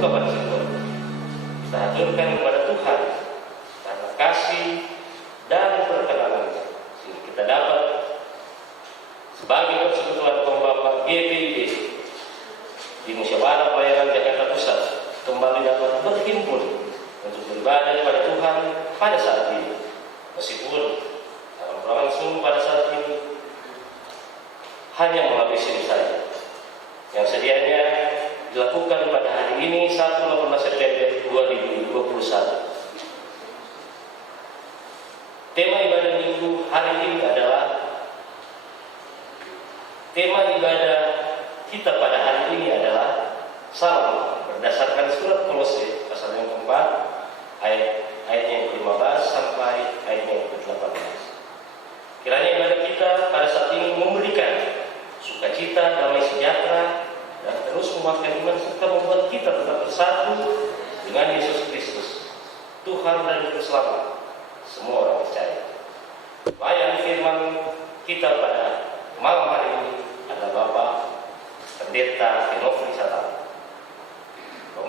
kepada Tuhan. Kita haturkan kepada Tuhan karena kasih dan perkenanannya, sehingga kita dapat sebagai persekutuan kaum Bapa GPIB di Musyawarah Pelayanan Jakarta Pusat kembali dapat berhimpun untuk beribadah kepada Tuhan pada saat ini. Meskipun dalam berlangsung pada saat ini hanya melalui Zoom saja, yang sedianya dilakukan pada hari ini 18 September 2021. Tema ibadah minggu hari ini adalah kita pada hari ini adalah salam berdasarkan surat Kolose pasal yang keempat ayatnya yang ke-15 sampai ayatnya yang ke-18. Kiranya ibadah kita pada saat ini memberikan sukacita, damai sejahtera, dan terus menguatkan iman serta membuat kita tetap bersatu dengan Yesus Kristus, Tuhan dan Juru Selamat semua orang percaya. Layan firman kita pada malam hari ini adalah Bapak Pendeta Henofri Satara.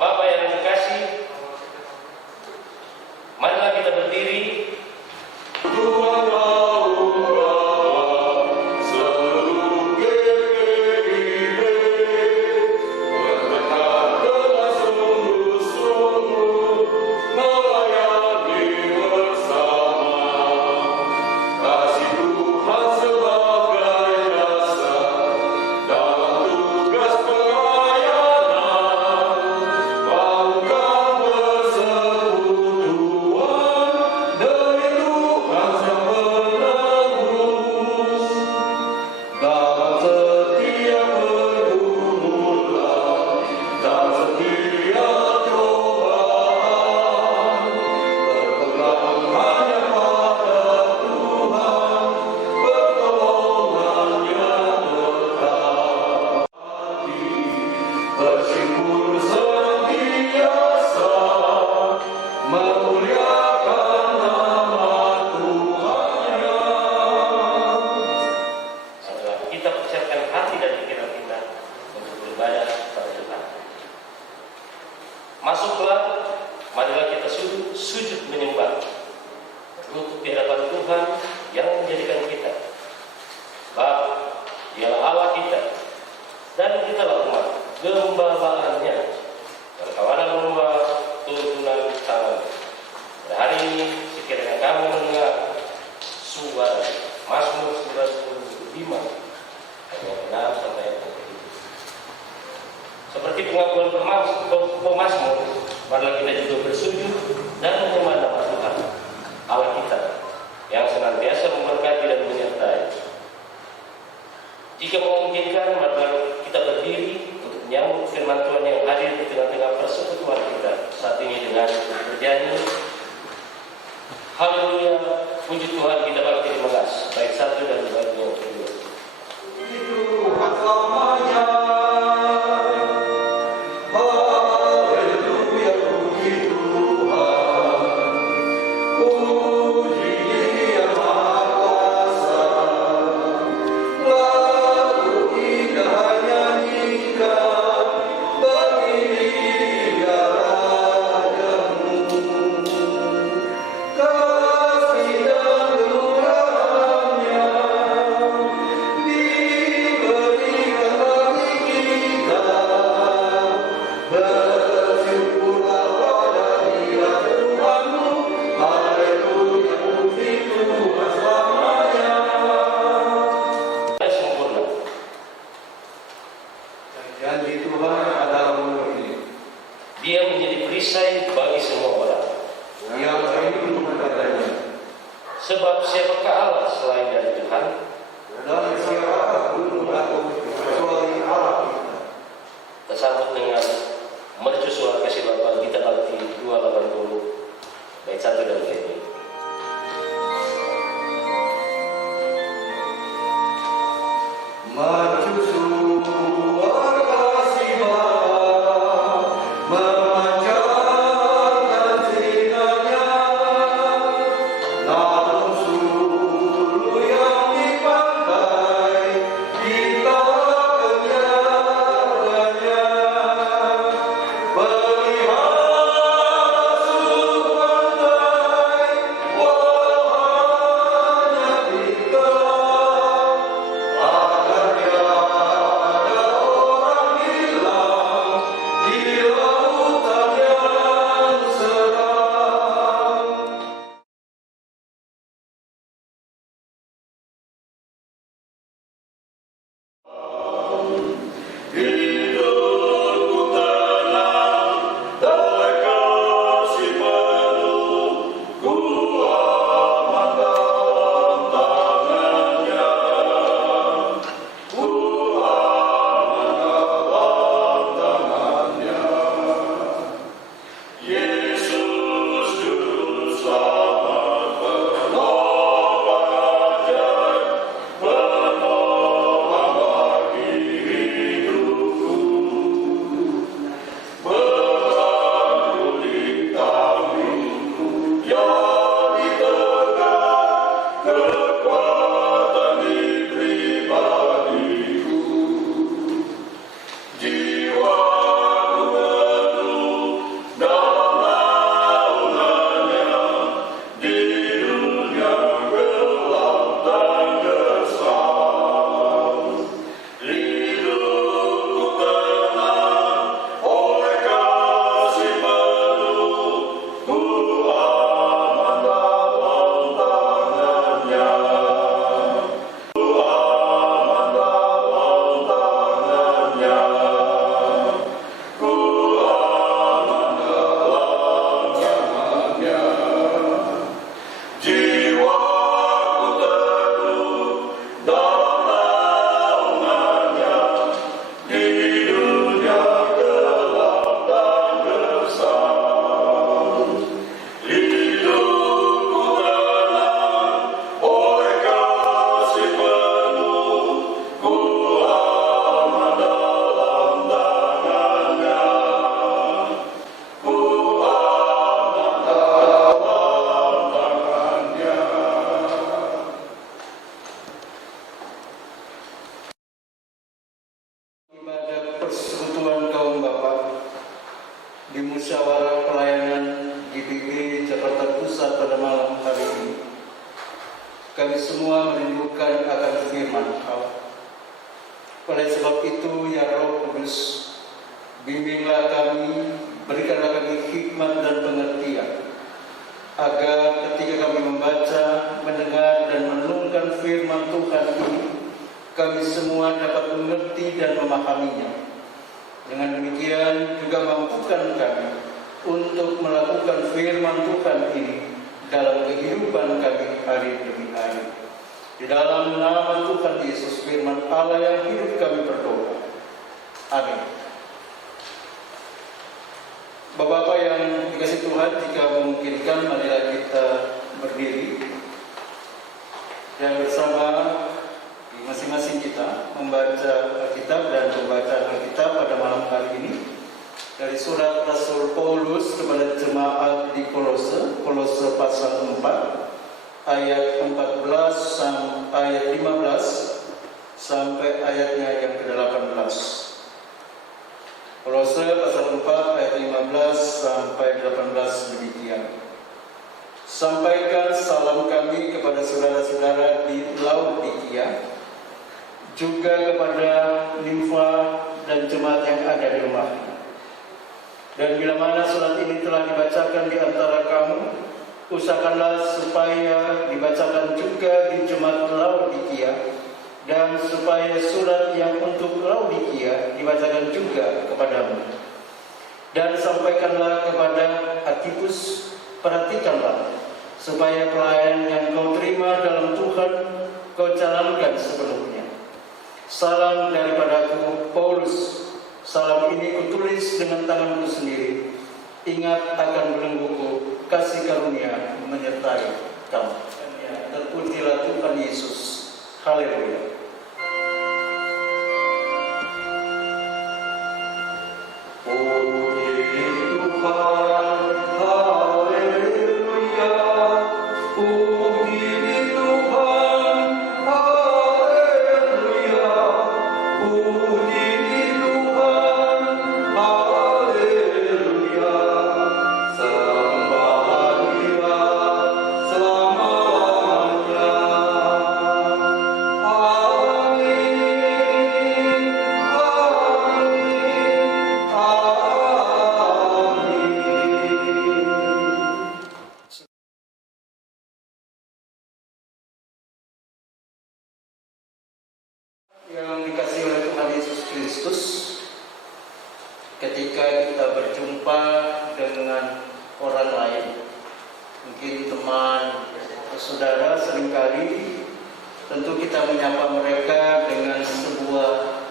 Bapak yang dikasih, marilah kita berdiri. Masuklah, marilah kita sujud menyembah untuk di hadapan Tuhan yang menjadikan kita Bapa, Dialah Allah kita, dan kitalah umat gembawaannya dan kawanan domba tuntunan tangan. Pada hari ini sekiranya kamu mendengar suara Mazmur 95 ayat 6 sampai ayat 7. Seperti pengakuan pemazmur, marilah kita juga bersujud dan menyembah nama Tuhan Allah kita yang senantiasa memberkati dan menyertai. Jika memungkinkan, marilah kita berdiri untuk menyambut firman Tuhan yang hadir di tengah-tengah persekutuan kita saat ini dengan bernyanyi Haleluya, puji Tuhan, kita bangkit di mengas, baik satu dan baik yang kedua. Tuhan selamanya. Dia menjadi perisai bagi semua orang. Sebab siapakah Allah selain dari Tuhan? Dan siapakah gunung agung kecuali Allah kita? Tersambut dengan mercusuar kasih Bapa kita bakti 280 bait 1 dan bait 2. But Persekutuan kaum Bapak di musyawarah pelayanan GBB Jakarta Pusat pada malam hari ini. Kami semua merindukan akan firman Allah. Oleh sebab itu, ya Roh Kudus, bimbinglah kami, berikanlah kami hikmat dan pengertian, agar ketika kami membaca, mendengar, dan merenungkan firman Tuhan ini, kami semua dapat mengerti dan memahaminya. Dengan demikian juga mampukan kami untuk melakukan firman Tuhan ini dalam kehidupan kami hari demi hari. Di dalam nama Tuhan Yesus, firman Allah yang hidup, kami berdoa. Amin. Bapak-bapak yang dikasihi Tuhan, jika memungkinkan, marilah kita berdiri dan bersama masing-masing kita membaca Alkitab dan pembacaan Alkitab pada malam hari ini dari surat Rasul Paulus kepada jemaat di Kolose pasal 4 ayat 14 ayat 15 sampai ayatnya yang ke-18. Kolose pasal 4 ayat 15 sampai 18 demikian. Sampaikan salam kami kepada saudara-saudara di Laodikia, juga kepada Nimfa dan jemaat yang ada di rumahnya. Dan bila mana surat ini telah dibacakan di antara kamu, usahakanlah supaya dibacakan juga di jemaat Laodikia, dan supaya surat yang untuk Laodikia dibacakan juga kepadamu. Dan sampaikanlah kepada Arkhipus, perhatikanlah supaya pelayanan yang kau terima dalam Tuhan kau jalankan sepenuhnya. Salam daripadaku, Paulus. Salam ini kutulis dengan tanganku sendiri. Ingat akan belengguku, kasih karunia menyertai kamu. Terpujilah Tuhan Yesus. Haleluya. Puji Tuhan, haleluya. Puji Tuhan, haleluya. Puji Tuhan, haleluya. Sembah Dia selamanya. Amin, amin, amin. Yang dikasihi oleh Tuhan Yesus Kristus, ketika kita berjumpa dengan orang lain, mungkin teman atau saudara, seringkali tentu kita menyapa mereka dengan sebuah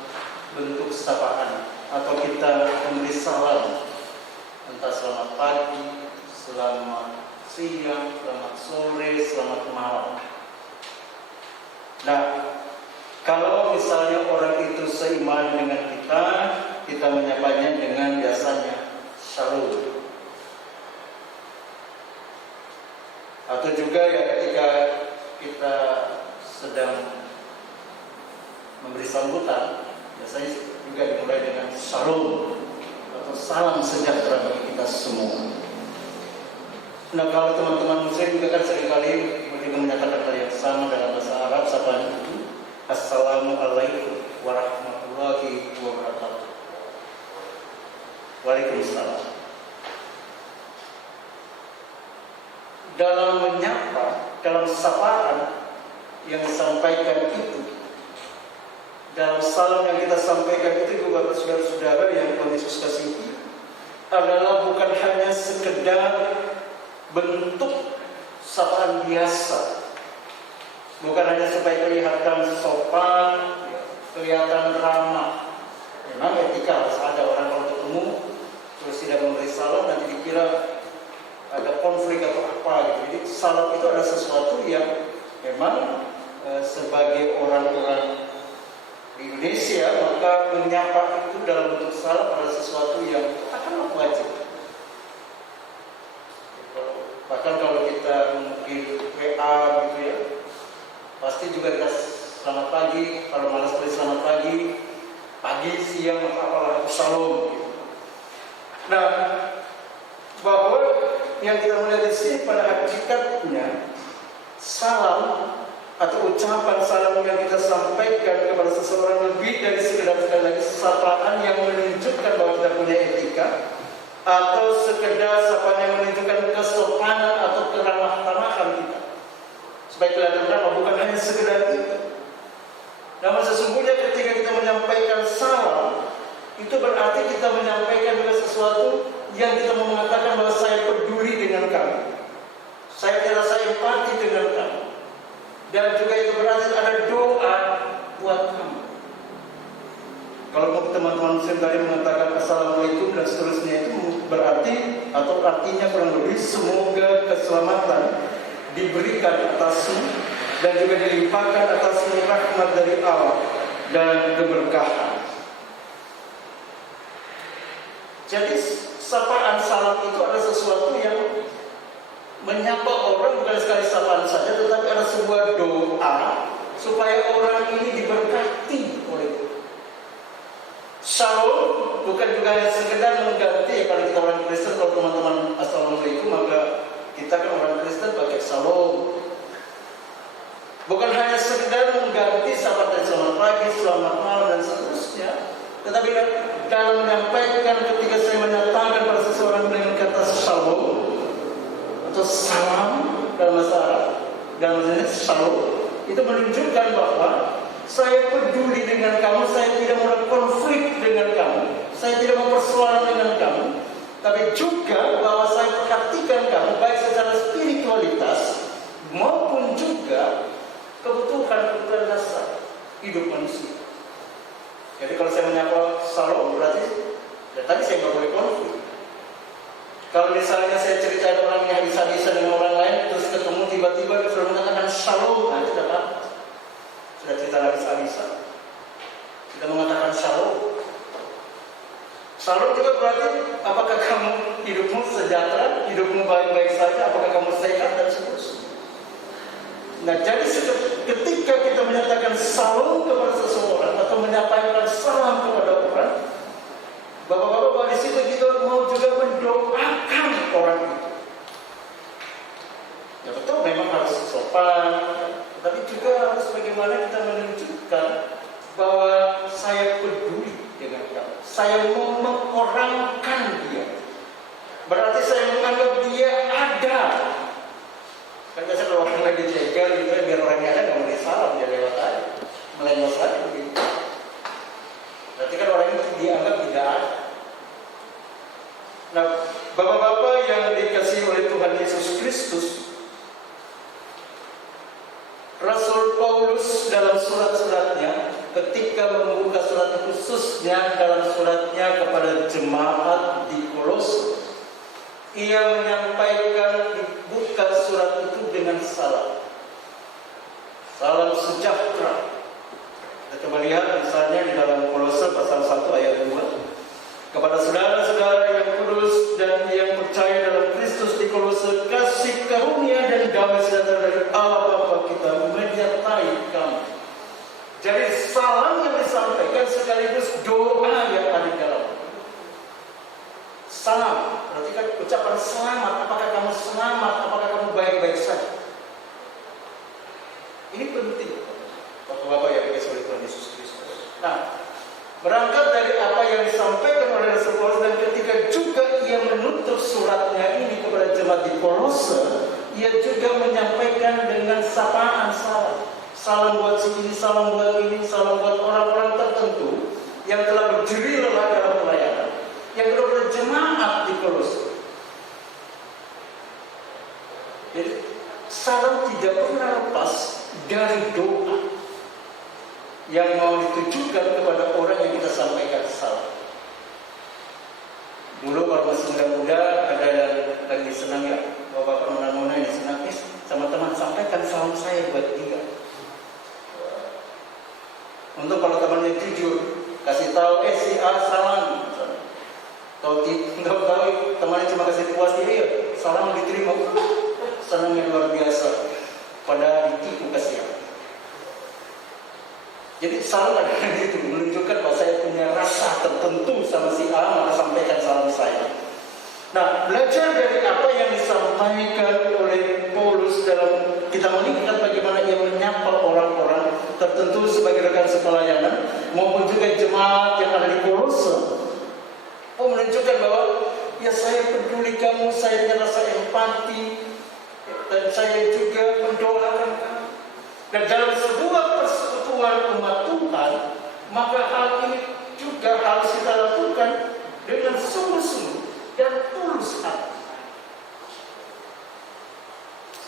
bentuk sapaan atau kita memberi salam, entah selamat pagi, selamat siang, selamat sore, selamat malam. Nah, kalau misalnya orang itu seiman dengan kita, kita menyapanya dengan biasanya shalom. Atau juga ya ketika kita sedang memberi sambutan, biasanya juga dimulai dengan shalom atau salam sejahtera bagi kita semua. Nah, kalau teman-teman muslim juga kan seringkali juga menyatakan hal yang sama dalam bahasa Arab, sapaan itu Assalamualaikum warahmatullahi wabarakatuh. Waalaikumsalam. Dalam menyapa, dalam sapaan yang disampaikan itu, dalam salam yang kita sampaikan itu juga Bapak saudara-saudara yang Tuhan Yesus kasihi, adalah bukan hanya sekedar bentuk sapaan biasa, bukan hanya supaya kelihatan sopan, kelihatan ramah. Memang etika harus ada, orang kalau ketemu terus tidak memberi salam nanti dikira ada konflik atau apa gitu. Jadi salam itu adalah sesuatu yang memang sebagai orang-orang di Indonesia, maka menyapa itu dalam bentuk salam adalah sesuatu yang akan wajib. Bahkan kalau kita mungkin WA gitu ya, pasti juga kita selamat pagi, kalau malas tulis selamat pagi, siang, apalagi shalom gitu. Nah, bahwa yang kita melihat di sini pada hakikatnya salam atau ucapan salam yang kita sampaikan kepada seseorang lebih dari sekedar sekali lagi sapaan yang menunjukkan bahwa kita punya etika, atau sekedar sapaan yang menunjukkan kesopanan atau keramah-tamahan kita supaya kelihatan ramah, bukan hanya sekedar itu. Namun sesungguhnya ketika kita menyampaikan salam, itu berarti kita menyampaikan juga sesuatu yang kita mau mengatakan bahwa saya peduli dengan kamu, saya merasa empati dengan kamu, dan juga itu berarti ada doa buat kamu. Kalau teman-teman muslim tadi mengatakan assalamualaikum dan seterusnya, itu berarti atau artinya kurang lebih semoga keselamatan diberikan atasmu dan juga dilimpahkan atasmu rahmat dari Allah dan keberkahan. Jadi sapaan salam itu adalah sesuatu yang menyapa orang, bukan sekali sapaan saja, tetapi ada sebuah doa supaya orang ini diberkati oleh Tuhan. Shalom bukan juga hanya sekedar mengganti, kalau kita orang Kristen, kalau teman-teman assalamualaikum, maka kita kan orang Kristen pakai shalom. Bukan hanya sekedar mengganti sapaan selamat pagi, selamat malam dan seterusnya, tetapi dalam menyampaikan ketika saya menyatakan pada seseorang dengan kata shalom atau salam dalam bahasa Arab, dalam bahasa shalom, itu menunjukkan bahwa saya peduli dengan kamu, saya tidak mau konflik dengan kamu, saya tidak mau persoalan dengan kamu, tapi juga bahwa saya perhatikan kamu baik secara spiritualitas maupun juga kebutuhan dasar hidup manusia. Jadi kalau saya menyapa shalom berarti ya tadi saya nggak boleh konflik. Kalau misalnya saya ceritain orang yang habis-habisan dengan orang lain, terus ketemu tiba-tiba dia sudah mengatakan shalom, nah itu dapat. Sudah cerita habis-habisan, kita mengatakan shalom. Shalom juga berarti apakah kamu hidupmu sejahtera, hidupmu baik-baik saja, apakah kamu sehat dan seterusnya. Nah, jadi ketika kita menyatakan salam kepada seseorang atau menyampaikan salam kepada orang, Bapak-bapak di situ kita mau juga mendoakan orang itu. Ya betul, memang harus sopan, tapi juga harus bagaimana kita menunjukkan bahwa saya peduli dengan kamu, saya mau mengorangkan dia. Berarti saya menganggap dia ada. Kan biasa kalau orang lagi jegal gitu, biar orangnya ada nggak mau salam, dia lewat aja, melengos aja begitu. Berarti kan orang itu dianggap tidak ada. Rasul Paulus dalam surat-suratnya, ketika membuka surat khususnya dalam suratnya kepada jemaat di Kolose, ia menyampaikan dibuka surat itu dengan salam sejahtera. Kita coba lihat misalnya di dalam Kolose pasal 1 ayat 2. Kepada saudara-saudara yang kudus dan yang percaya dalam Kristus di Kolose, kasih karunia dan damai sejahtera dari Allah Bapa kita menyertai kamu. Jadi salam yang disampaikan sekaligus doa yang ada di dalam. Salam, berarti kan ucapan selamat. Apakah kamu selamat? Apakah kamu baik-baik saja? Ini penting, Bapak-bapak yang dikasihi oleh Tuhan Yesus Kristus. Nah, berangkat dari apa yang disampaikan oleh Rasul Paulus, dan ketika juga ia menutup suratnya ini kepada jemaat di Kolose, ia juga menyampaikan dengan sapaan salam. Salam buat sini, salam buat ini, salam buat orang-orang tertentu yang telah berdiri lelah dalam pelayanan. Yang kedua pada jemaat di Kolose. Jadi salam tidak pernah lepas dari doa yang mau ditujukan kepada orang yang kita sampaikan salam. Dulu kalau masih muda-muda, ada yang lagi senang ya, bapak nona yang senang, sama teman sampaikan salam saya buat dia. Untuk kalau temannya jujur, kasih tahu, si A salam. Kalau tidak tahu, temannya cuma kasih puas diri, salam diterima, senangnya luar biasa. Pada ditipu kasihan. Jadi salam adalah itu, menunjukkan bahwa saya punya rasa tertentu sama si A, maka sampaikan salam saya. Nah, belajar dari apa yang disampaikan oleh Paulus dalam kita melihat bagaimana ia menyapa orang-orang tertentu sebagai rekan sepelayanan, maupun juga jemaat yang ada di Kolose. Menunjukkan bahwa ya saya peduli kamu, saya punya rasa empati, dan saya juga mendoakan kamu. Dan dalam sebuah persekutuan umat Tuhan, maka hal ini juga harus kita lakukan dengan sungguh-sungguh dan tulus hati.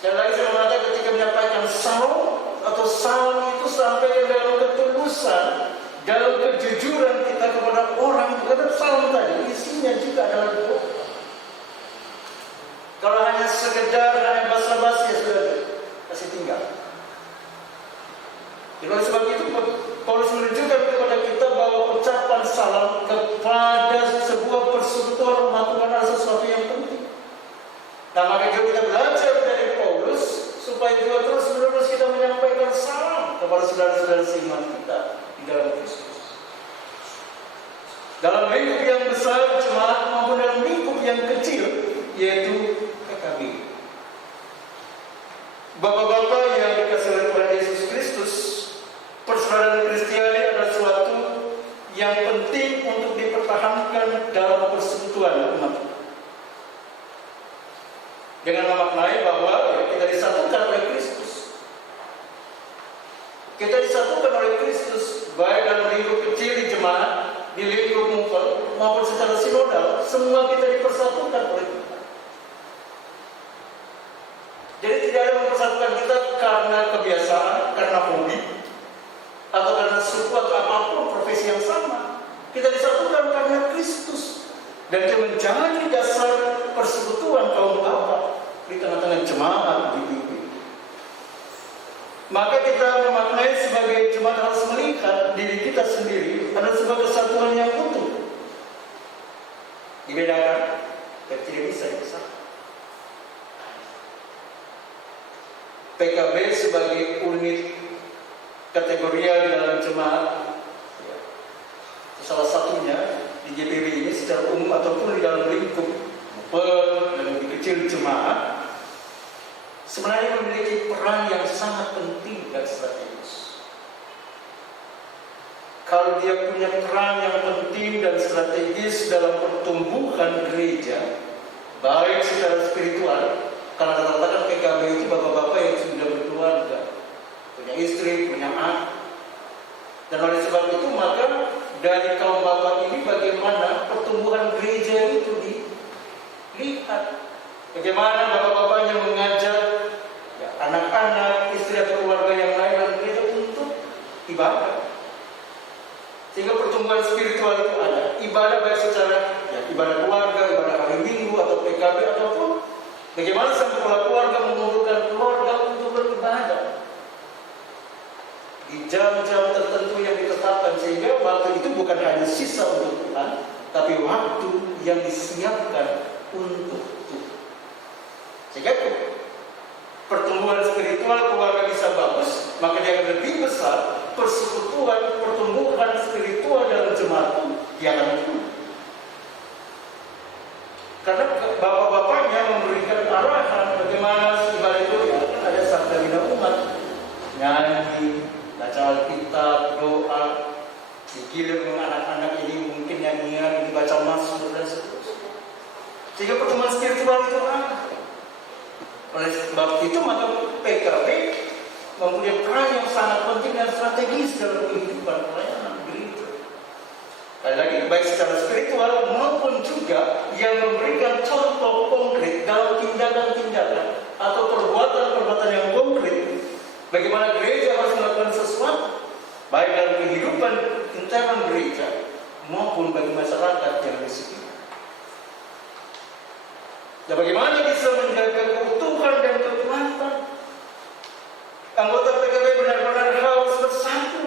Dan lagi saya mengatakan ketika menyampaikan salam atau salam itu sampai dalam ketulusan, dalam kejujuran kita kepada orang, karena salam tadi isinya juga adalah doa. Kalau hanya sekedar hanya basa-basi ya sudah kasih tinggal. Oleh sebab itu Paulus menunjukkan kepada kita bahwa ucapan salam kepada sebuah persekutuan umat Tuhan adalah sesuatu yang penting. Nah, maka juga kita belajar dari Paulus supaya juga terus-menerus kita menyampaikan salam kepada saudara-saudara seiman kita di dalam Kristus. Dalam lingkup yang besar jemaat maupun dalam lingkup yang kecil, yaitu PKB. Bapak-bapak yang dikasihi oleh Tuhan Yesus Kristus, persaudaraan Kristiani adalah sesuatu yang penting untuk dipertahankan dalam persekutuan umat. Dengan memaknai bahwa kita disatukan oleh Kristus. Kita disatukan oleh Kristus, baik dalam lingkup kecil di jemaat, di lingkup mufal, maupun secara sinodal, semua kita dipersatukan oleh Tuhan. Jadi tidak ada mempersatukan kita karena kebiasaan, karena hobi, atau karena suku atau apapun profesi yang sama. Kita disatukan karena Kristus, dan dia menjadi dasar persekutuan kaum bapa di tengah-tengah jemaat di BB. Maka kita memaknai sebagai jemaat harus melihat diri kita sendiri adalah sebuah kesatuan yang utuh. Dibedakan, dan tidak bisa dipisahkan. PKB sebagai unit kategorial di dalam jemaat, salah satunya di GPB ini secara umum ataupun di dalam lingkup dan lebih kecil jemaat, sebenarnya memiliki peran yang sangat penting dan strategis. Kalau dia punya peran yang penting dan strategis dalam pertumbuhan gereja, baik secara spiritual, karena katakan PKB itu bapak-bapak yang sudah berkeluarga, punya istri, punya anak, dan oleh sebab itu maka dari kaum bapak ini bagaimana pertumbuhan gereja itu dilihat. Bagaimana bapak-bapaknya mengajak anak-anak, istri atau keluarga yang ibadah. Sehingga pertumbuhan spiritual itu ada. Ibadah baik secara ibadah keluarga, ibadah hari Minggu atau PKB ataupun bagaimana sang kepala keluarga mengumpulkan keluarga untuk beribadah di jam-jam tertentu yang ditetapkan, sehingga waktu itu bukan hanya sisa untuk Tuhan, tapi waktu yang disiapkan untuk Tuhan. Sehingga pertumbuhan spiritual keluarga bisa bagus, maka dia akan lebih besar. Persekutuan, pertumbuhan spiritual dalam jemaat pun dia akan tumbuh. Karena bapak-bapaknya memberikan arahan bagaimana ibadah itu ya, ada sabda bina umat, nyanyi, baca Alkitab, doa, digilir dengan anak-anak ini mungkin nyanyian, dibaca Mazmur dan seterusnya. Sehingga pertumbuhan spiritual itu ada. Oleh sebab itu maka PKB mempunyai peran yang sangat penting dan strategis dalam kehidupan pelayanan gereja. Lagi baik secara spiritual maupun juga yang memberikan contoh konkret dalam tindakan-tindakan atau perbuatan-perbuatan yang konkret. Bagaimana gereja harus melakukan sesuatu baik dalam kehidupan internal gereja maupun bagi masyarakat yang di sekitar. Dan bagaimana bisa menjaga keutuhan dan kekuatan. Anggota PKB benar-benar harus bersatu.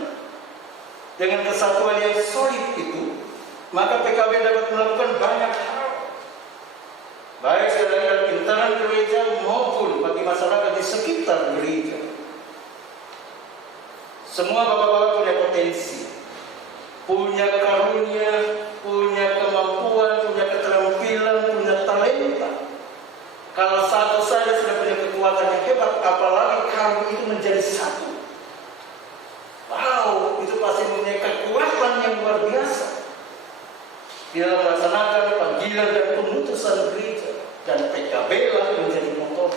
Dengan kesatuan yang solid itu, maka PKB dapat melakukan banyak hal, baik dalam internal gereja maupun bagi masyarakat di sekitar gereja. Semua bapak-bapak punya potensi, punya karunia, punya kemampuan, punya keterampilan, punya talenta. Kalau satu saja sudah punya kekuatan yang hebat, apalagi kalau itu menjadi satu. Wow, itu pasti mempunyai kekuatan yang luar biasa di dalam melaksanakan panggilan dan pemutusan gereja, dan PKB lah menjadi motor.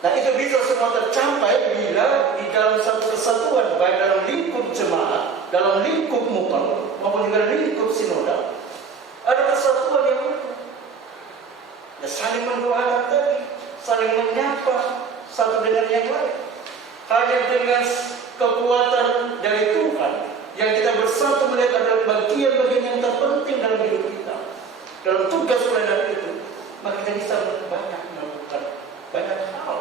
Nah, itu bisa semua tercapai bila di dalam satu kesatuan, baik dalam lingkup jemaat, dalam lingkup muter, maupun juga lingkup sinodal, ada kesatuan yang utuh. Ya, saling mendoakan tadi, saling menyapa satu dengan yang lain. Hanya dengan kekuatan dari Tuhan yang kita bersatu melihat adalah bagian-bagian yang terpenting dalam hidup kita, dalam tugas pelayanan itu, maka kita bisa banyak melakukan banyak hal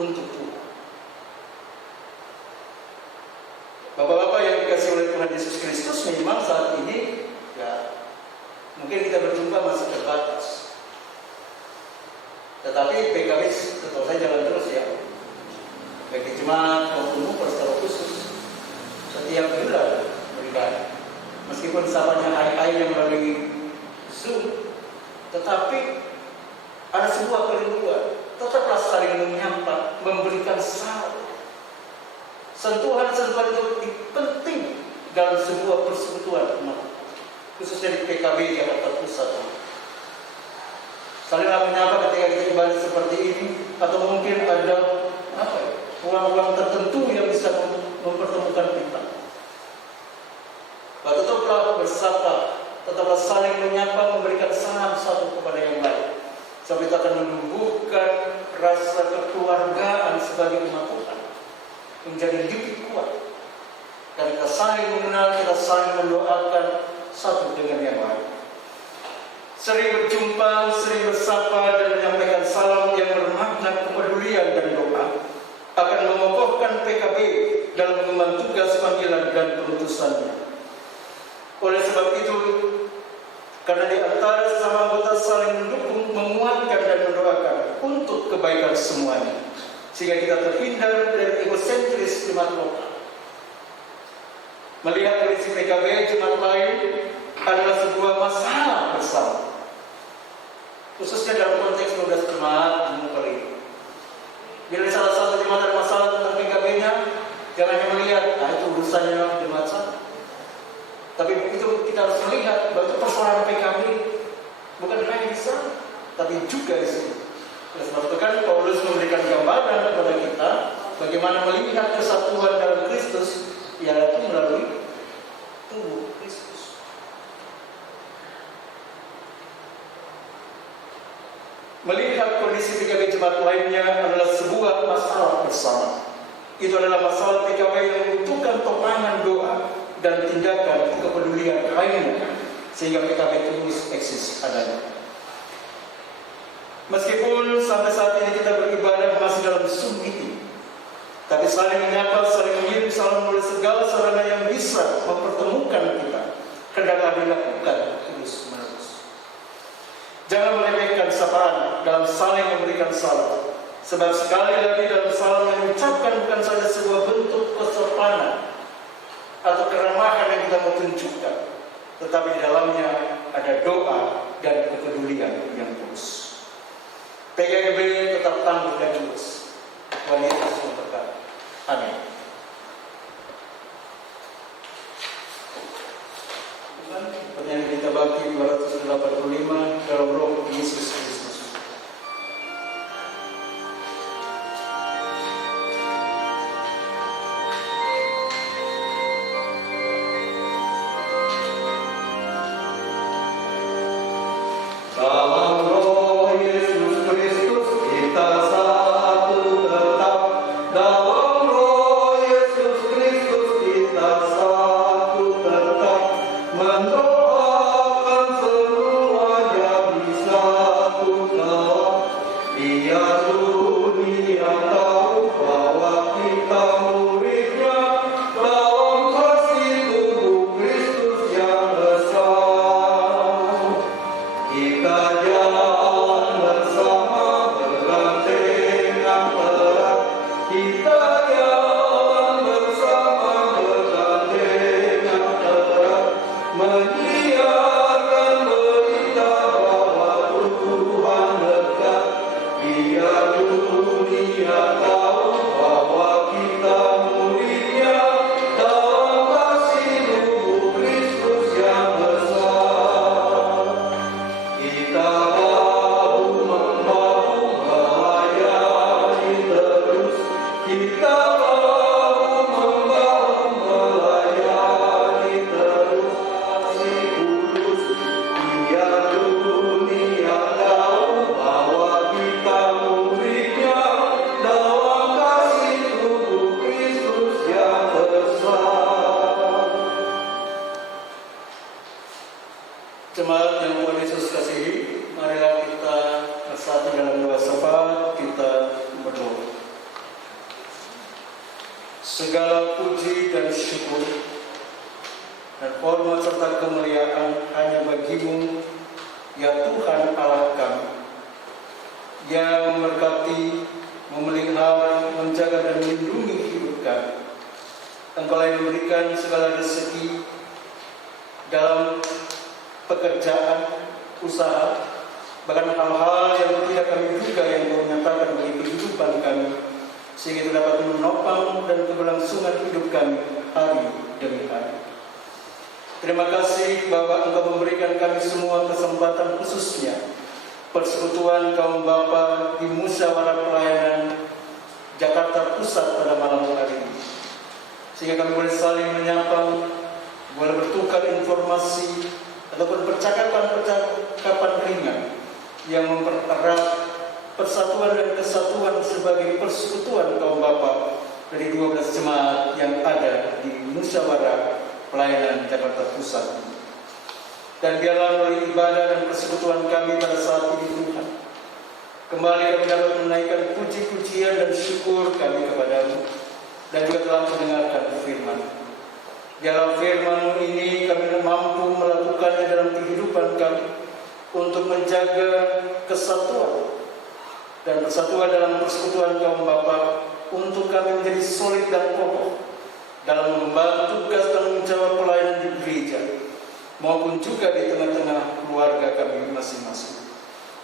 untuk Tuhan. Bapak-bapak yang dikasih oleh Tuhan Yesus Kristus, memang saat ini ya mungkin kita berjumpa masih terbatas. Tetapi PKB tetap saja jalan terus ya. Bagi jemaat maupun muper secara khusus setiap bulan beribadah. Meskipun samanya hai-hai yang melalui Zoom, tetapi ada sebuah kerinduan. Tetaplah saling menyapa, memberikan salam. Sentuhan-sentuhan itu penting dalam sebuah persekutuan umat, khususnya di PKB Jakarta Pusat. Salinglah menyapa ketika kita ibadah seperti ini, atau mungkin ada ruang-ruang tertentu yang bisa mempertemukan kita. Tetaplah bersapa, tetaplah saling menyapa, memberikan salam satu kepada yang lain. Sebab itu akan menumbuhkan rasa kekeluargaan sebagai umat Tuhan, menjadi lebih kuat. Dan kita saling mengenal, kita saling mendoakan satu dengan yang lain. Sering berjumpa, sering bersapa dan menyampaikan salam yang bermakna kepedulian dan doa akan mengokohkan PKB dalam mengemban tugas panggilan dan pemutusannya. Oleh sebab itu, karena di antara sesama anggota saling mendukung, menguatkan dan mendoakan untuk kebaikan semuanya, sehingga kita terhindar dari egosentris jemaat lokal. Melihat kondisi PKB jemaat lain adalah sebuah masalah bersama, khususnya dalam konteks 12 jemaat di muka ini. Bila salah satu jemaat ada masalah tentang PKB-nya, jangan hanya melihat, itu urusannya jemaat sana. Tapi itu kita harus melihat bahwa itu persoalan PKB bukan hanya di sana, tapi juga di sini. Oleh sebab itu kan Paulus memberikan gambaran kepada kita bagaimana melihat kesatuan dalam Kristus, yaitu melalui tubuh Kristus. Melihat kondisi PKB jemaat lainnya adalah sebuah masalah bersama. Itu adalah masalah PKB yang membutuhkan topangan doa dan tindakan kepedulian lainnya sehingga PKB terus eksis adanya. Meskipun sampai saat ini kita beribadah masih dalam Zoom meeting, tapi saling menyapa, saling mengirim salam oleh segala sarana yang bisa mempertemukan kita hendaklah dilakukan terus menerus. Jangan meremehkan sapaan dalam saling memberikan salam. Sebab sekali lagi dalam salam yang diucapkan bukan saja sebuah bentuk kesopanan atau keramahan yang kita mau tunjukkan, tetapi di dalamnya ada doa dan kepedulian yang tulus. PKB tetap tangguh dan tulus. Tuhan Yesus memberkati. Amin. Pertanyaan kita bagi 285 dalam Roh Yesus Kristus. Jemaat yang Tuhan Yesus kasihi, marilah kita bersatu dalam doa syafaat, kita berdoa. Segala puji dan syukur dan hormat serta kemuliaan hanya bagi-Mu, ya Tuhan Allah kami, yang memberkati, memelihara, menjaga dan melindungi hidup kami. Engkau yang memberikan segala rezeki dalam pekerjaan, usaha, bahkan hal-hal yang tidak kami duga yang Kau nyatakan bagi kehidupan kami, sehingga itu dapat menopang dan keberlangsungan hidup kami hari demi hari. Terima kasih bahwa Engkau memberikan kami semua kesempatan, khususnya persekutuan kaum Bapa di Musyawarah Pelayanan Jakarta Pusat pada malam hari ini, sehingga kami boleh saling menyapa, boleh bertukar informasi ataupun percakapan ringan yang mempererat persatuan dan kesatuan sebagai persekutuan kaum Bapa dari 12 jemaat yang ada di Musyawarah Pelayanan Jakarta Pusat. Dan biarlah melalui ibadah dan persekutuan kami pada saat ini Tuhan, kembali kami dapat menaikkan puji-pujian dan syukur kami kepadamu, dan juga telah mendengarkan firman. Dalam firman ini kami mampu melakukannya dalam kehidupan kami untuk menjaga kesatuan dan persatuan dalam persekutuan kaum Bapa, untuk kami menjadi solid dan kokoh dalam membantu tugas tanggung jawab pelayanan di gereja maupun juga di tengah-tengah keluarga kami masing-masing,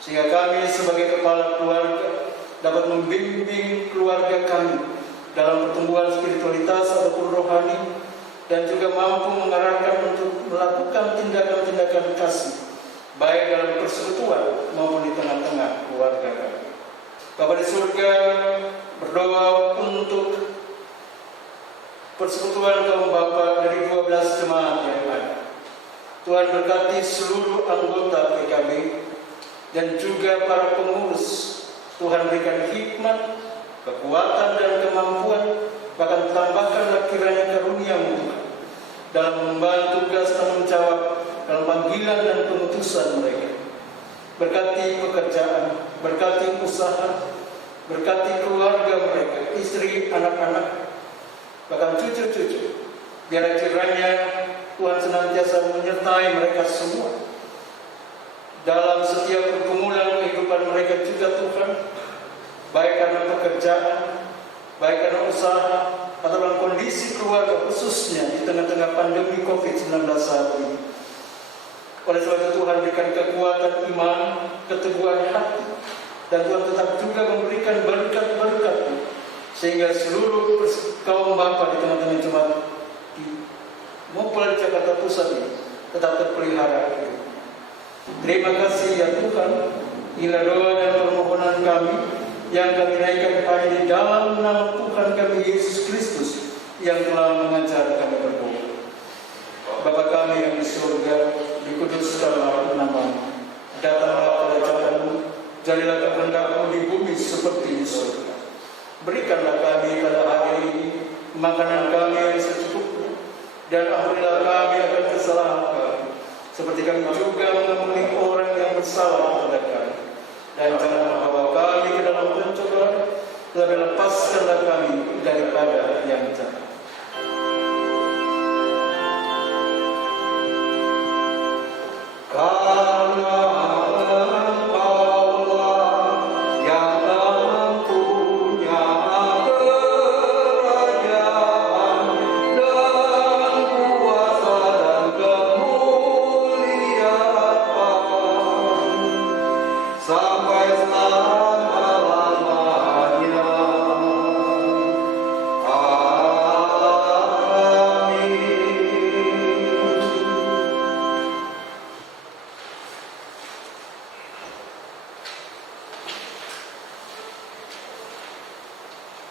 sehingga kami sebagai kepala keluarga dapat membimbing keluarga kami dalam pertumbuhan spiritualitas ataupun rohani, dan juga mampu mengarahkan untuk melakukan tindakan-tindakan kasih baik dalam persekutuan maupun di tengah-tengah keluarga kami. Bapa di surga, berdoa untuk persekutuan kaum Bapa dari 12 jemaat yang ada. Tuhan berkati seluruh anggota PKB dan juga para pengurus. Tuhan berikan hikmat, kekuatan dan kemampuan Bahkan tambahkanlah kiranya karunia-Mu Tuhan dalam mengemban tugas tanggung jawab dalam panggilan dan pengutusan mereka. Berkati pekerjaan, berkati usaha, berkati keluarga mereka, istri, anak-anak, bahkan cucu-cucu. Biar kiranya Tuhan senantiasa menyertai mereka semua dalam setiap pergumulan kehidupan mereka juga Tuhan, baik karena pekerjaan, baik karena usaha, atau dalam kondisi keluarga khususnya di tengah-tengah pandemi COVID-19 saat ini. Oleh sebab itu Tuhan berikan kekuatan iman, keteguhan hati, dan Tuhan tetap juga memberikan berkat-berkat sehingga seluruh kaum bapa di tengah-tengah jemaat di Mempelai Jakarta Pusat ini tetap terpelihara. Terima kasih ya Tuhan. Inilah doa dan permohonan kami yang kami naikkan hanya di dalam nama Tuhan kami Yesus Kristus yang telah mengajar kami berdoa. Bapa kami yang di surga, dikuduskanlah nama-Mu. Datanglah kerajaan-Mu, jadilah kehendak-Mu di bumi seperti di surga. Berikanlah kami pada hari ini makanan kami yang secukupnya, dan ampunilah kami akan kesalahan kami, seperti kami juga mengampuni orang yang bersalah kepada kami. Dan jangan membawa kami ke dalam pencobaan, tetapi lepaskanlah kami daripada yang jahat.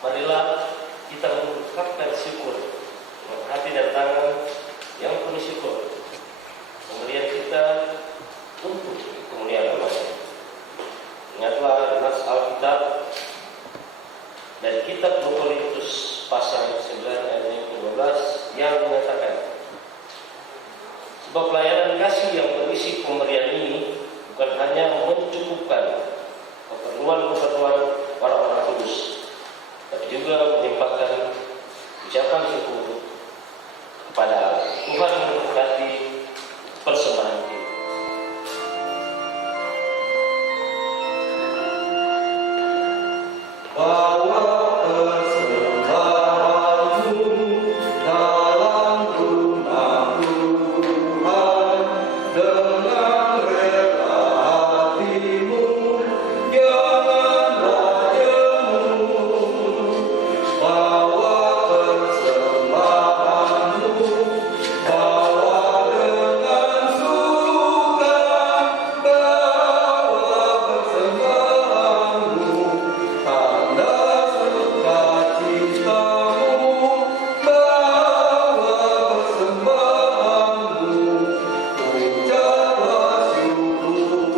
Marilah kita mengucapkan syukur dengan hati dan tangan yang penuh syukur. Kemudian kita untuk kemuliaan Allah. Ingatlah nas Alkitab dan kitab 2 Korintus pasal 9 ayat 12 yang mengatakan, sebab pelayanan kasih yang berisi pemberian ini bukan hanya mencukupkan keperluan-keperluan orang-orang kudus, tapi juga menyebabkan ucapan syukur kepada Allah. Tuhan memberkati persembahan kita. Bawa persembahanmu dalam rumah Tuhan dengan rela hatimu, janganlah jemu. Bawa persembahanmu, bawa dengan suka, bawa persembahanmu, tanda sukacitamu, bawa persembahanmu, ucaplah syukur.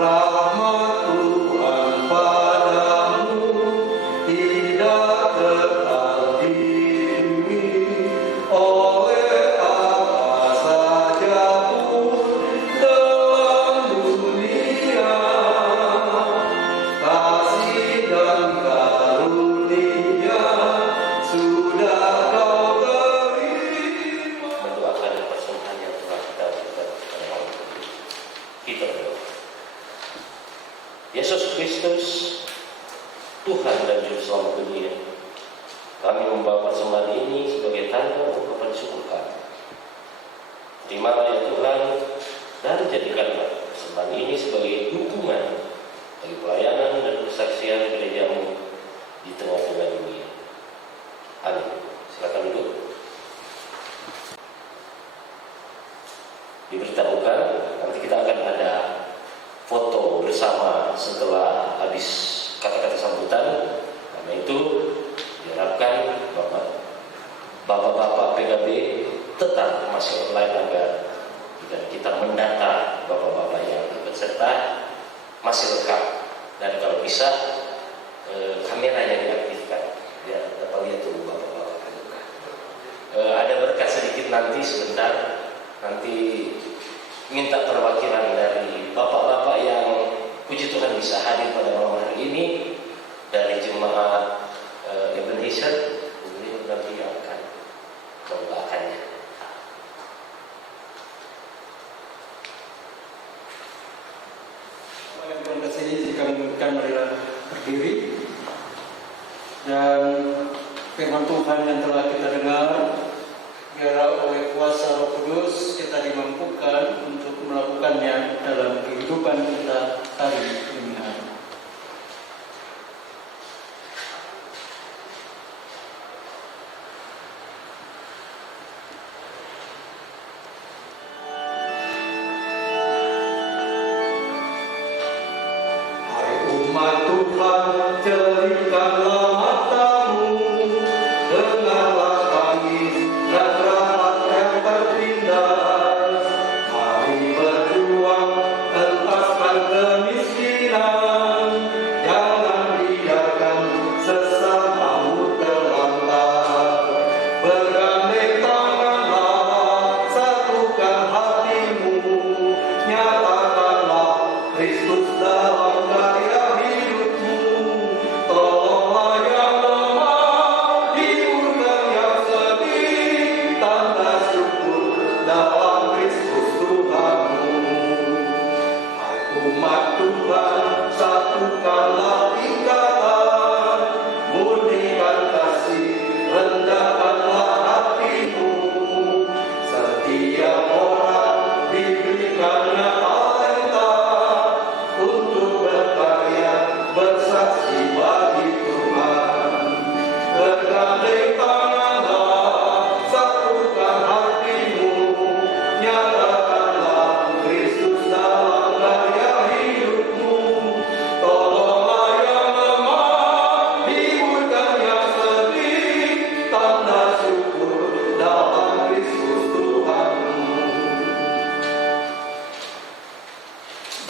Rahmat Tuhan padamu tidak tertandingi oleh apa saja pun dalam dunia. Kasih dan karunia sudah kau terima. Mendoakan persembahan yang telah kita berikan kepada Allah. Kita berdoa. Yesus Kristus, Tuhan dan Juru Selamat dunia, kami membawa persembahan ini sebagai tanda ungkapan syukur kami. Terimalah ya Tuhan, dan jadikanlah persembahan ini sebagai dukungan bagi pelayanan dan kesaksian gereja-Mu di tengah-tengah dunia. Amin. Silakan duduk. Diberitahukan nanti kita akan ada foto bersama setelah habis kata-kata sambutan. Karena itu diharapkan Bapak-bapak PKB tetap masih online agar kita mendata Bapak-bapak yang ikut serta masih lengkap, dan kalau bisa kameranya diaktifkan biar Dan firman Tuhan yang telah kita dengar, biarlah oleh kuasa Roh Kudus kita dimampukan untuk melakukannya dalam kehidupan kita hari demi hari. Hai umat Tuhan, celitkanlah matamu, dengarlah tangis dan rahmat yang tertindas. Mari berjuang entaskan kemiskinan, jangan biarkan sesamamu terlantar. Bergandeng tanganlah, satukan hatimu, nyatakanlah Kristus dalam karya hidupmu. Tolonglah yang lemah, hiburkan yang sedih, tanda syukur dalam Kristus Tuhanmu. Hai umat Tuhan, satukanlah ikatan, murnikan kasih, rendahkanlah hatimu. Setiap orang diberikannya talenta untuk berkarya, bersaksi bagi Tuhan. Bergandeng tanganlah, satukan hatimu, nyatakanlah Kristus dalam karya hidupmu. Tolonglah yang lemah, hiburkan yang sedih, tanda syukur dalam Kristus Tuhanmu.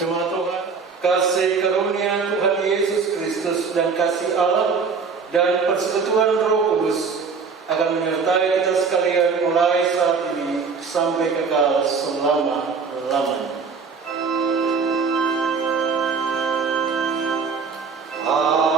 Jemaat Tuhan, kasih karunia Tuhan Yesus Kristus dan kasih Allah dan persekutuan Roh Kudus akan menyertai kita sekalian mulai saat ini sampai kekal selama-lamanya. Amin.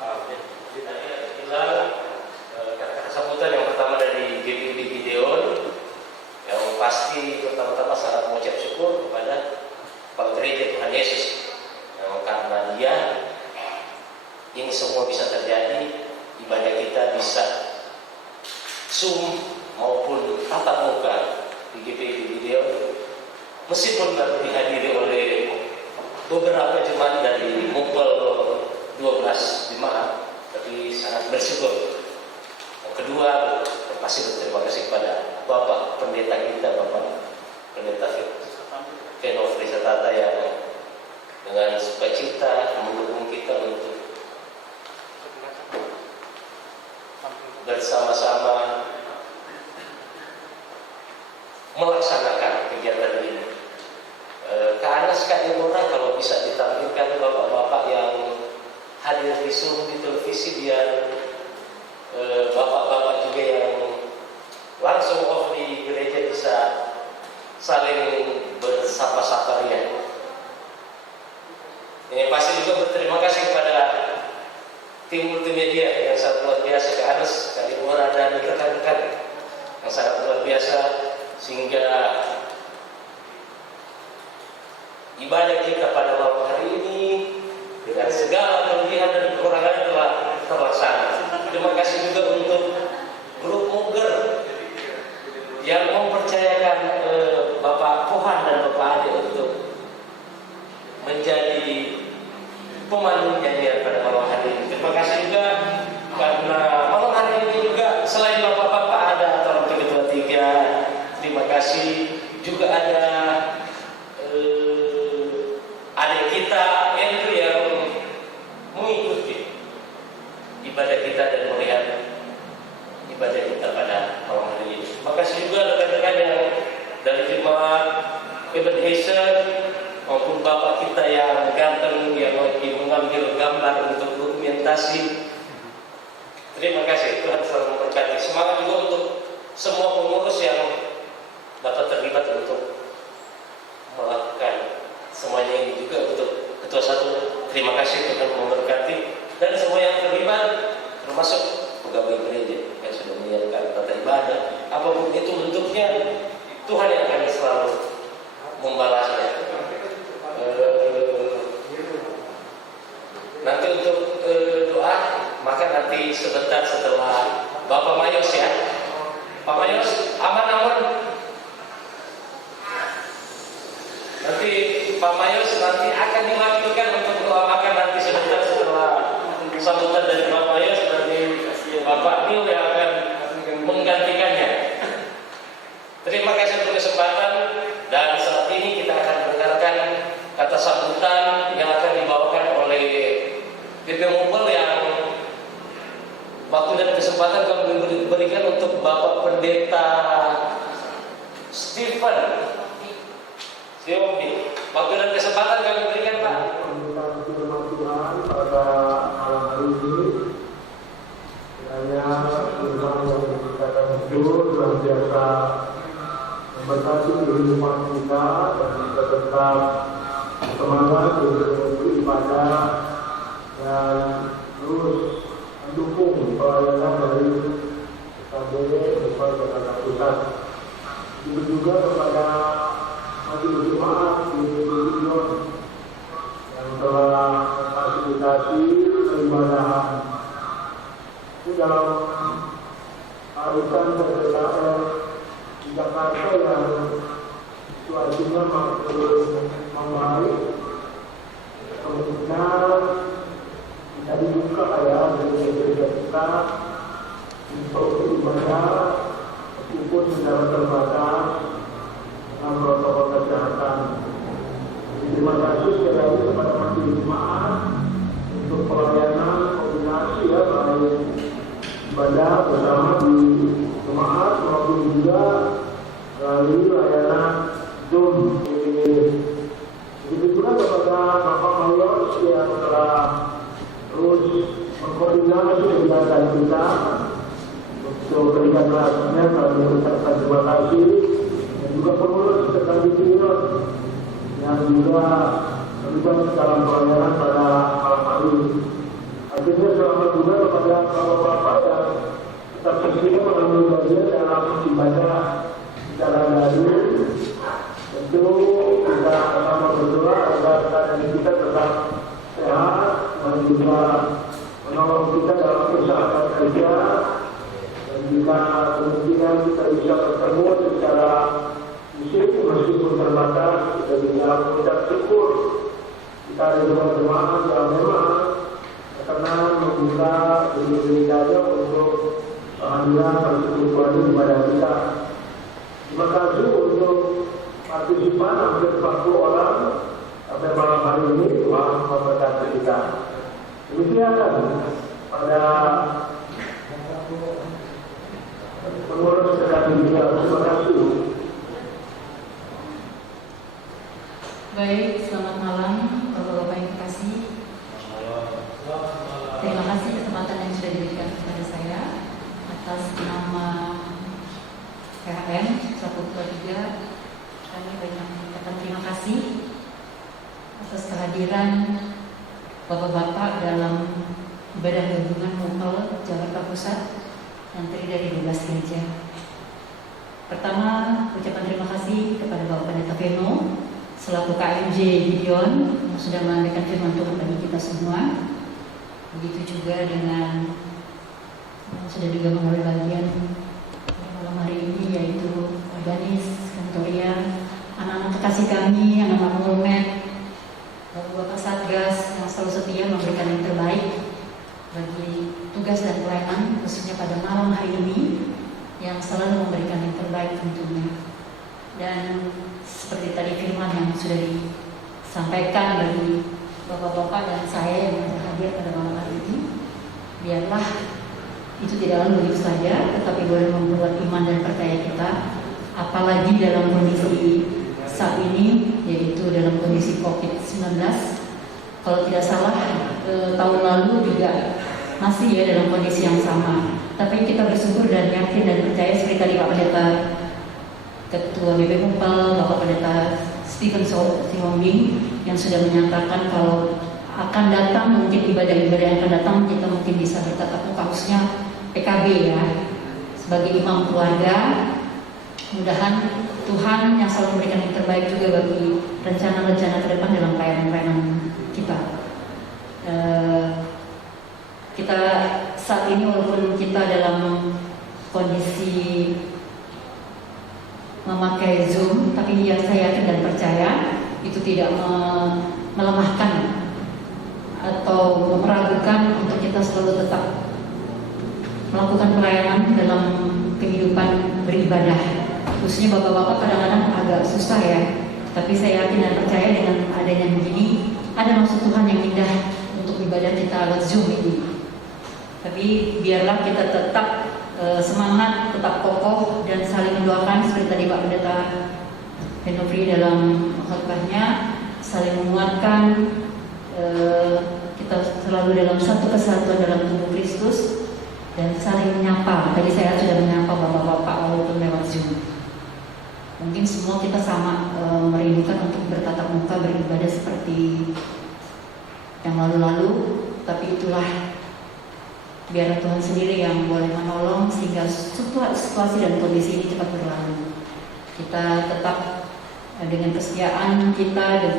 Amin. Amin. Kita hilang kata-kata sambutan yang pertama dari GPIB Gideon, yang pasti pertama-tama sangat mengucap syukur kepada Kepala Gereja Tuhan Yesus, yang karena Dia ini semua bisa terjadi, ibadah kita bisa Zoom maupun tatap muka di GPIB Gideon, meskipun baru dihadiri oleh beberapa jemaat dari Mupel 12 jemaat, tapi sangat bersyukur. Yang kedua, pasti berterima kasih kepada Bapak Pendeta kita, Bapak Pendeta Veno Frisatata yang dengan sukacita mendukung kita untuk bersama-sama melaksanakan kegiatan ini. Karena sekali orang kalau bisa ditampilkan bapak-bapak yang hadir di Zoom di televisi, biar bapak-bapak juga yang langsung off di gereja bisa saling bersapa-sapa ria. Ini pasti juga berterima kasih kepada tim multimedia yang sangat luar biasa, ke Anas, Kak Iwara dan rekan-rekan yang sangat luar biasa, sehingga ibadah kita pada malam hari ini dengan segala kelebihan dan kekurangan telah terlaksana. Terima kasih juga untuk grup Muger yang mempercayakan Bapak Pohan dan Bapak Ade untuk menjadi pemandu nyanyian pada malam hari ini. Terima kasih juga karena malam hari ini juga selain bapak-bapak ada Tuan Ketua 3. Terima kasih juga ada adik kita Andrew yang mengikuti ibadah kita dan melihat ibadah kita pada malam hari ini. Terima kasih juga rekan-rekan yang dari jemaat Ebenezer maupun bapak kita yang ganteng yang lagi mengambil gambar untuk dokumentasi. Terima kasih, Tuhan selalu memberkati. memberkati. Semangat juga untuk semua pengurus yang dapat terlibat untuk melakukan semuanya ini, juga untuk ketua satu. Terima kasih Tuhan memberkati, dan semua yang terlibat termasuk pegawai gereja yang sudah menyiapkan tata ibadah. Apapun itu bentuknya, Tuhan yang akan selalu membalasnya. Nanti untuk doa, maka nanti sebentar setelah Bapak Mayos ya. Pak Mayos, aman-aman. Nanti Pak Mayos nanti akan diwakilkan untuk doa makan nanti sebentar setelah sambutan dari Pak Mayos, nanti Bapak Nil yang akan menggantikannya. Terima kasih untuk kesempatan, dan saat ini kita akan mendengarkan kata sambutan yang akan dibawakan oleh PP Mubel, yang waktu dan kesempatan kami berikan untuk Bapak Pendeta Stephen Siobi. Waktu dan kesempatan kami berikan, Pak. Tuhan pada malam hari ini, kiranya Tuhan yang dikatakan itu luar biasa memberkati kehidupan kita, dan kita tetap semangat untuk ibadah dan terus mendukung pelayanan dari KBD Bapak Jakarta Pusat. Itu juga kepada majelis jemaat di Gideon yang telah memfasilitasi peribadahan. Itu dalam arisan PPKM di Jakarta yang situasinya makin membaik, kemungkinan bisa dibuka ya dari gereja kita untuk beribadah meskipun secara terbatas dengan protokol kesehatan. Terima kasih sekali lagi kepada majelis jemaat untuk pelayanan koordinasi ya, baik ibadah bersama di jemaat maupun juga melalui layanan Zoom. Begitu juga kepada Bapak Mayos yang telah terus mengkoordinasi kegiatan kita. Untuk kerja kerasnya kami ucapkan terima kasih, dan juga pengurus sekali Gideon yang juga terlibat dalam pelayanan pada malam hari ini. Akhirnya selamat juga kepada bapak-bapak yang tetap setia mengambil bagian dalam ibadah secara daring. Tentu kita sama berdoa agar keadaan kita tetap sehat dan juga menolong kita dalam kesehatan kerja, dan jika kemungkinan kita bisa bertemu secara fisik meskipun terbatas, kita bisa mengucap syukur kita ada jemaat yang memang berkenan membuka gereja untuk kehadiran persekutuan ibadah kita. Terima kasih untuk partisipan hampir 40 orang sampai malam hari ini. Tuhan memberkati kita. Demikian pada pengurus sekali dia. Terima kasih. Baik, selamat malam Bapak-Bapak yang kasih. Terima kasih kesempatan yang sudah diberikan kepada saya atas nama PHM selaku Ketua 3. Kami banyak mengucapkan terima kasih atas kehadiran Bapak-Bapak dalam ibadah gabungan Mubel Jakarta Pusat yang terdiri dari 12 gereja. Pertama, ucapan terima kasih kepada Bapak Pendeta Veno selaku KMJ Gideon yang sudah menyampaikan firman Tuhan bagi kita semua. Begitu juga dengan yang sudah juga mengambil bagian malam hari ini, yaitu Organis, Kantoria, anak-anak kekasih kami, anak-anak Mulmet, Bapak Satgas yang selalu setia memberikan yang terbaik bagi tugas dan pelayanan, khususnya pada malam hari ini yang selalu memberikan yang terbaik tentunya. Dan seperti tadi firman yang sudah disampaikan bagi Bapak-Bapak dan saya yang hadir pada malam hari ini, biarlah itu tidak lalu begitu saja, tetapi boleh membuat iman dan percaya kita, apalagi dalam kondisi saat ini, yaitu dalam kondisi COVID-19. Kalau tidak salah, tahun lalu juga masih ya dalam kondisi yang sama. tapi kita bersyukur dan yakin dan percaya seperti tadi Pak Pendeta Ketua BP Mupal, Bapak Pendeta Stephen Sihombing yang sudah menyatakan kalau akan datang mungkin ibadah-ibadah yang akan datang kita mungkin bisa bertatap muka, khususnya PKB ya, sebagai imam keluarga. Mudahan Tuhan yang selalu memberikan yang terbaik juga bagi rencana-rencana ke depan dalam pelayanan kita. Kita saat ini walaupun kita dalam kondisi memakai Zoom, tapi saya yakin dan percaya itu tidak melemahkan atau meragukan untuk kita selalu tetap melakukan pelayanan dalam kehidupan beribadah. Khususnya bapak-bapak kadang-kadang agak susah ya, tapi saya yakin dan percaya dengan adanya begini ada maksud Tuhan yang indah untuk ibadah kita lewat Zoom ini. Tapi biarlah kita tetap semangat, tetap kokoh dan saling mendoakan seperti tadi Pak Pendeta Henofri dalam khotbahnya, saling menguatkan. Kita selalu dalam satu kesatuan dalam tubuh Kristus dan saling menyapa. Tadi saya sudah menyapa bapak-bapak walaupun lewat Zoom. Mungkin semua kita sama merindukan untuk bertatap muka beribadah seperti yang lalu-lalu, tapi itulah biar Tuhan sendiri yang boleh menolong sehingga situasi dan kondisi ini cepat berlalu. Kita tetap dengan kesetiaan kita dan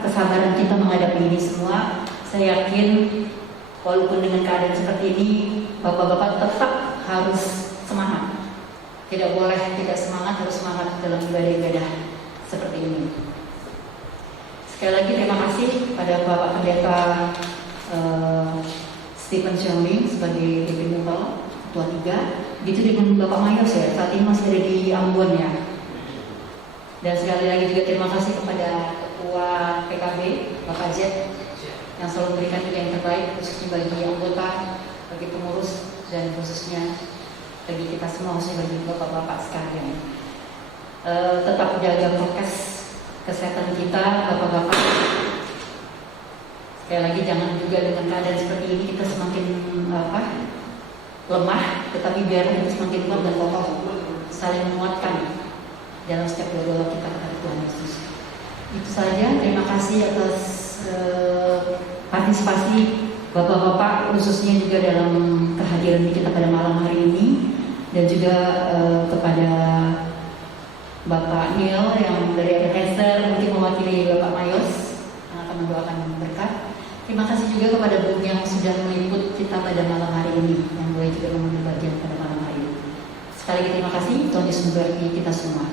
kesabaran kita menghadapi ini semua. Saya yakin walaupun dengan keadaan seperti ini, bapak-bapak tetap harus semangat. Tidak boleh tidak semangat, harus semangat dalam ibadah-ibadah seperti ini. Sekali lagi terima kasih pada Bapak Pendeta Stephen Sihombing sebagai DP Mupal Ketua 3. Begitu dengan Bapak Mayos ya, saat ini masih ada di Ambon ya. Dan sekali lagi juga terima kasih kepada Ketua PKB Bapak Z yang selalu memberikan juga yang terbaik khususnya bagi anggota, bagi pengurus dan khususnya bagi kita semua, khususnya bagi bapak-bapak sekalian. Tetap jaga prokes kesehatan kita, bapak-bapak. Sekali lagi jangan juga dengan keadaan seperti ini kita semakin lemah, tetapi biar kita semakin kuat dan kokoh, saling menguatkan dalam setiap doa kita kepada Tuhan Yesus. Itu saja. Terima kasih atas partisipasi bapak-bapak khususnya juga dalam kehadiran kita pada malam hari ini, dan juga kepada Bapak Neil yang dari Ebenezer mungkin mewakili Bapak Mayos yang akan mendoakan berkat. Terima kasih juga kepada Bu yang sudah meliput kita pada malam hari ini, yang boleh juga mengambil bagian pada malam hari ini. Sekali lagi terima kasih. Tuhan Yesus memberkati kita semua.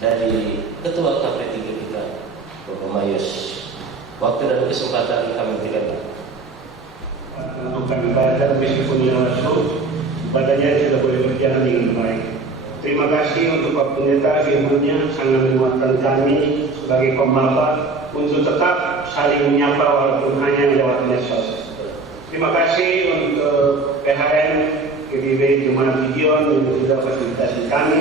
Dari Ketua KP3 kita, Bapak Mayos, waktu dan kesempatan kami berikan. Melakukan ibadah meskipun yang masuk, ibadahnya sudah boleh berjalan dengan baik. Terima kasih untuk Pak Pendeta firman-Nya sangat menguatkan kami sebagai pembapa untuk tetap saling menyapa walaupun hanya lewat medsos. Terima kasih untuk PHN GBB Jemaat Gideon yang sudah fasilitasi kami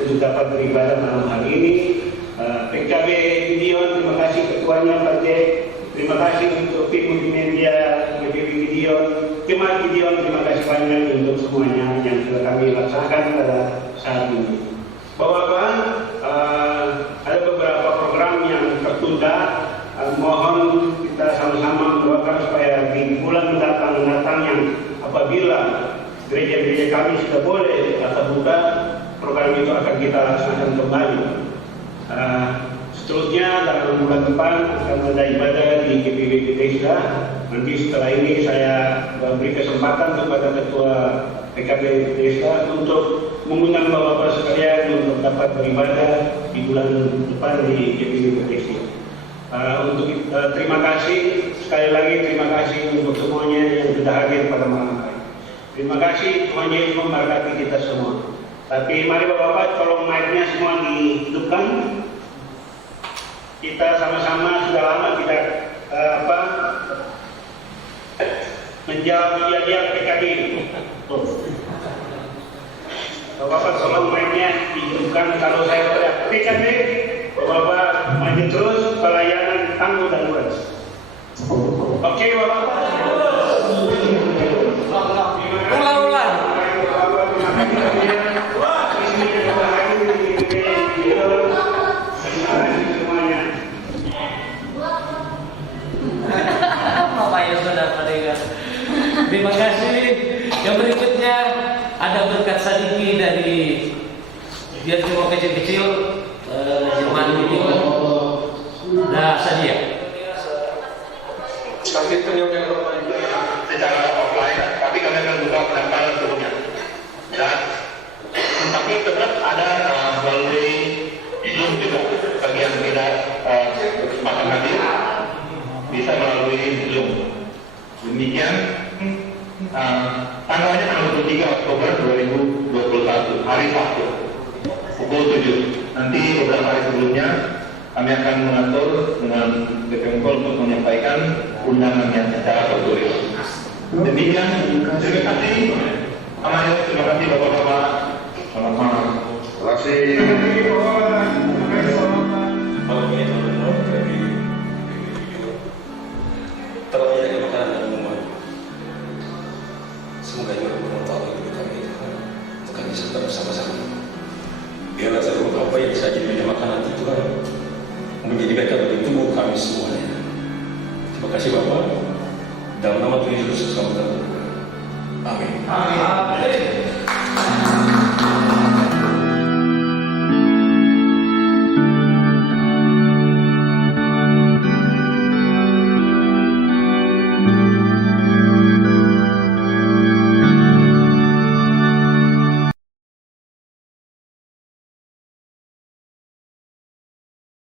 untuk dapat beribadah malam hari ini. PKB Gideon, terima kasih ketuanya Pak Jack. Terima kasih untuk tim multimedia GBB Gideon, Jemaat Gideon, terima kasih banyak untuk semuanya yang sudah kami laksanakan pada saat ini. Bapak-bapak, ada beberapa program yang tertunda. Mohon kita sama-sama mendoakan supaya di bulan mendatang yang apabila gereja-gereja kami sudah boleh atau buka, program itu akan kita laksanakan kembali. Seterusnya dalam bulan depan akan ada ibadah di GBB Desa. Nanti setelah ini saya beri kesempatan kepada Ketua PKB Desa untuk mengundang bapak-bapak sekalian untuk dapat beribadah di bulan depan di GBB Desa. Terima kasih sekali lagi, terima kasih untuk semuanya yang sudah hadir pada malam hari. Terima kasih, Tuhan Yesus memberkati kita semua. Tapi mari bapak-bapak, tolong mic-nya semua dihidupkan. Kita sama-sama sudah lama tidak menjawab dia PKB. Bapak-bapak, tolong mic-nya dihidupkan. Kalau saya teriak PKB, bapak-bapak maju terus pelayanan tangguh dan luas. Oke, Bapak. Ulang-ulang. Mama ya sudah pada. Terima kasih. Yang berikutnya ada berkat sadiki dari biar cuma kecil-kecil Jerman ini. Nah, Sadia. Tapi penyumbang secara offline, tapi kami akan buka pendaftaran sebelumnya. Dan tapi tetap ada melalui Zoom juga bagi yang tidak kesempatan hadir bisa melalui Zoom. Demikian tanggalnya tanggal 23 Oktober 2021 hari Sabtu pukul 7. Nanti beberapa hari sebelumnya kami akan mengatur dengan BPMKOL untuk menyampaikan undangannya secara tertulis. Demikian, terima kasih. Amanah, terima kasih Bapak-Bapak. Selamat malam. Terima kasih. terlalu banyak makanan dan minuman. Semoga ini bermanfaat bagi kami untuk kami serta bersama-sama. Biarlah seluruh apa yang disajikan meja makanan itu Tuhan menjadi berkat bagi tubuh kami semuanya. Terima kasih Bapak. Dalam nama Tuhan Yesus kami berdoa. Amin. Amin.